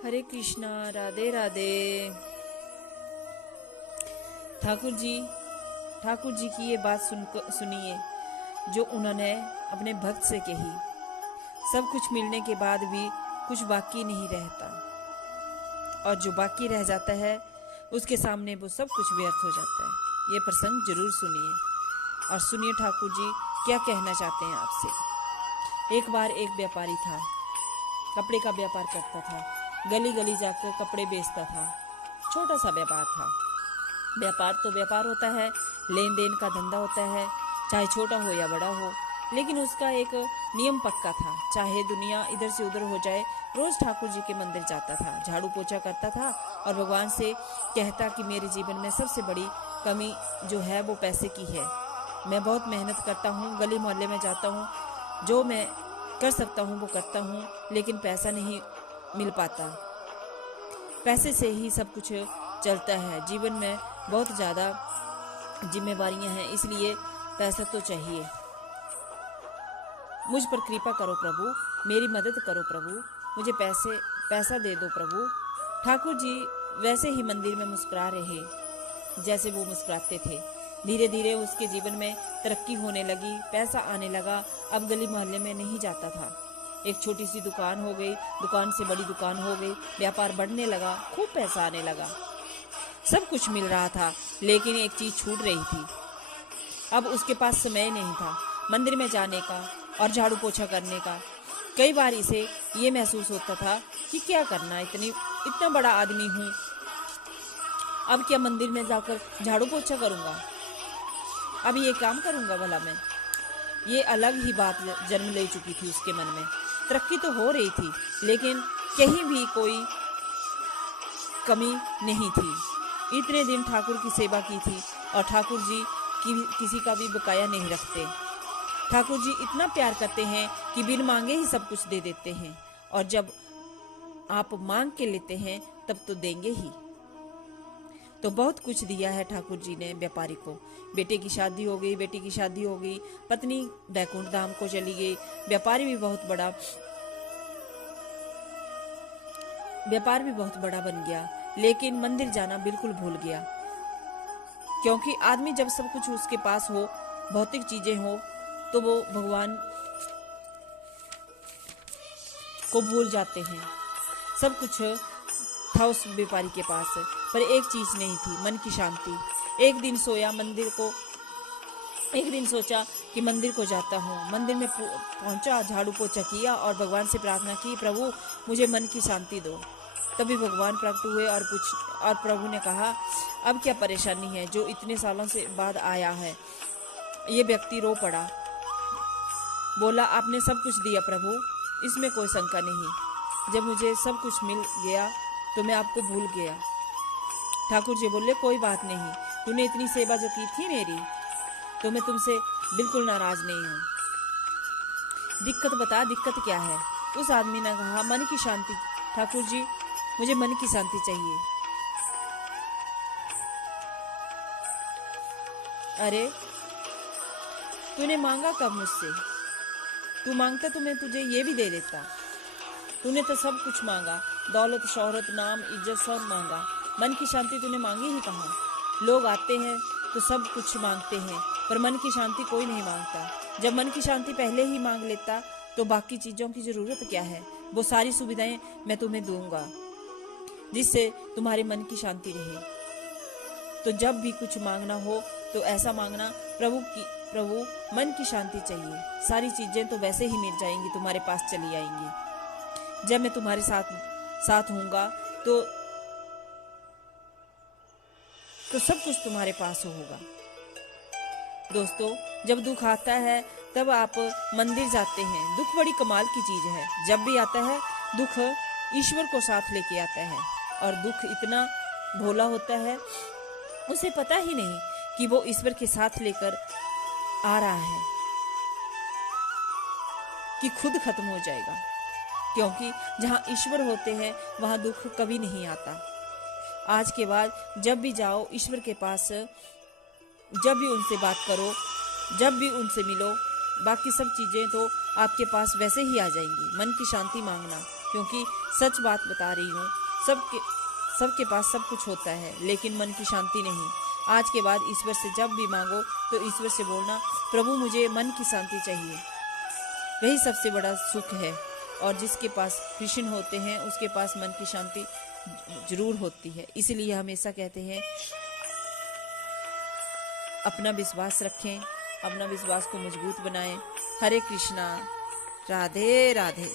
हरे कृष्णा, राधे राधे। ठाकुर जी की ये बात सुनिए जो उन्होंने अपने भक्त से कही। सब कुछ मिलने के बाद भी कुछ बाकी नहीं रहता, और जो बाकी रह जाता है उसके सामने वो सब कुछ व्यर्थ हो जाता है। ये प्रसंग जरूर सुनिए और सुनिए ठाकुर जी क्या कहना चाहते हैं आपसे। एक बार एक व्यापारी था, कपड़े का व्यापार करता था। गली गली जाकर कपड़े बेचता था। छोटा सा व्यापार था। व्यापार तो व्यापार होता है, लेन देन का धंधा होता है, चाहे छोटा हो या बड़ा हो। लेकिन उसका एक नियम पक्का था, चाहे दुनिया इधर से उधर हो जाए, रोज ठाकुर जी के मंदिर जाता था, झाड़ू पोछा करता था और भगवान से कहता कि मेरे जीवन में सबसे बड़ी कमी जो है वो पैसे की है। मैं बहुत मेहनत करता हूँ, गली मोहल्ले में जाता हूँ, जो मैं कर सकता हूँ वो करता हूँ, लेकिन पैसा नहीं मिल पाता। पैसे से ही सब कुछ चलता है। जीवन में बहुत ज़्यादा जिम्मेवारियां हैं, इसलिए पैसा तो चाहिए। मुझ पर कृपा करो प्रभु, मेरी मदद करो प्रभु, मुझे पैसा दे दो प्रभु। ठाकुर जी वैसे ही मंदिर में मुस्कुरा रहे जैसे वो मुस्कुराते थे। धीरे धीरे उसके जीवन में तरक्की होने लगी, पैसा आने लगा। अब गली मोहल्ले में नहीं जाता था। एक छोटी सी दुकान हो गई, दुकान से बड़ी दुकान हो गई, व्यापार बढ़ने लगा, खूब पैसा आने लगा, सब कुछ मिल रहा था। लेकिन एक चीज छूट रही थी। अब उसके पास समय नहीं था मंदिर में जाने का और झाड़ू पोछा करने का। कई बार इसे ये महसूस होता था कि क्या करना, इतना बड़ा आदमी हूँ, अब क्या मंदिर में जाकर झाड़ू पोछा करूंगा, अब ये काम करूंगा भला मैं। ये अलग ही बात जन्म ले चुकी थी उसके मन में। तरक्की तो हो रही थी, लेकिन कहीं भी कोई कमी नहीं थी। इतने दिन ठाकुर की सेवा की थी और ठाकुर जी किसी का भी बकाया नहीं रखते। ठाकुर जी इतना प्यार करते हैं कि बिन मांगे ही सब कुछ दे देते हैं, और जब आप मांग के लेते हैं तब तो देंगे ही। तो बहुत कुछ दिया है ठाकुर जी ने व्यापारी को। बेटे की शादी हो गई, बेटी की शादी हो गई, पत्नी बैकुंठ धाम को चली गई, व्यापार भी बहुत बड़ा बन गया। लेकिन मंदिर जाना बिल्कुल भूल गया, क्योंकि आदमी जब सब कुछ उसके पास हो, भौतिक चीजें हो, तो वो भगवान को भूल जाते हैं। सब कुछ था उस व्यापारी के पास, पर एक चीज नहीं थी, मन की शांति। एक दिन सोचा कि मंदिर को जाता हूँ। मंदिर में पहुंचा, झाड़ू पोछा किया और भगवान से प्रार्थना की, प्रभु मुझे मन की शांति दो। तभी भगवान प्रकट हुए और प्रभु ने कहा, अब क्या परेशानी है जो इतने सालों से बाद आया है। ये व्यक्ति रो पड़ा, बोला, आपने सब कुछ दिया प्रभु, इसमें कोई शंका नहीं। जब मुझे सब कुछ मिल गया तो मैं आपको भूल गया। ठाकुर जी बोले, कोई बात नहीं, तूने इतनी सेवा जो की थी मेरी, तो मैं तुमसे बिल्कुल नाराज नहीं हूँ। दिक्कत बता, दिक्कत क्या है। उस आदमी ने कहा, मन की शांति ठाकुर जी, मुझे मन की शांति चाहिए। अरे तूने मांगा कब मुझसे? तू मांगता तो मैं तुझे ये भी दे देता। तूने तो सब कुछ मांगा, दौलत, शोहरत, नाम, इज्जत सब मांगा। मन की शांति तूने मांगी ही कहाँ? लोग आते हैं तो सब कुछ मांगते हैं, पर मन की शांति कोई नहीं मांगता। जब मन की शांति पहले ही मांग लेता तो बाकी चीजों की जरूरत क्या है। वो सारी सुविधाएं मैं तुम्हें दूंगा जिससे तुम्हारे मन की शांति रहे। तो जब भी कुछ मांगना हो तो ऐसा मांगना, प्रभु मन की शांति चाहिए, सारी चीजें तो वैसे ही मिल जाएंगी, तुम्हारे पास चली आएंगी। जब मैं तुम्हारे साथ हूँगा तो सब कुछ तुम्हारे पास होगा। दोस्तों, जब दुख आता है तब आप मंदिर जाते हैं। दुख बड़ी कमाल की चीज है। जब भी आता है दुख, ईश्वर को साथ लेके आता है, और दुख इतना भोला होता है, उसे पता ही नहीं कि वो ईश्वर के साथ लेकर आ रहा है, कि खुद खत्म हो जाएगा। क्योंकि जहाँ ईश्वर होते हैं वहाँ दुख कभी नहीं आता। आज के बाद जब भी जाओ ईश्वर के पास, जब भी उनसे बात करो, जब भी उनसे मिलो, बाकी सब चीज़ें तो आपके पास वैसे ही आ जाएंगी। मन की शांति मांगना, क्योंकि सच बात बता रही हूँ, सबके पास सब कुछ होता है, लेकिन मन की शांति नहीं। आज के बाद ईश्वर से जब भी मांगो तो ईश्वर से बोलना, प्रभु मुझे मन की शांति चाहिए। वही सबसे बड़ा सुख है। और जिसके पास कृष्ण होते हैं उसके पास मन की शांति जरूर होती है। इसलिए हमेशा कहते हैं अपना विश्वास रखें, अपना विश्वास को मजबूत बनाएं। हरे कृष्णा, राधे राधे।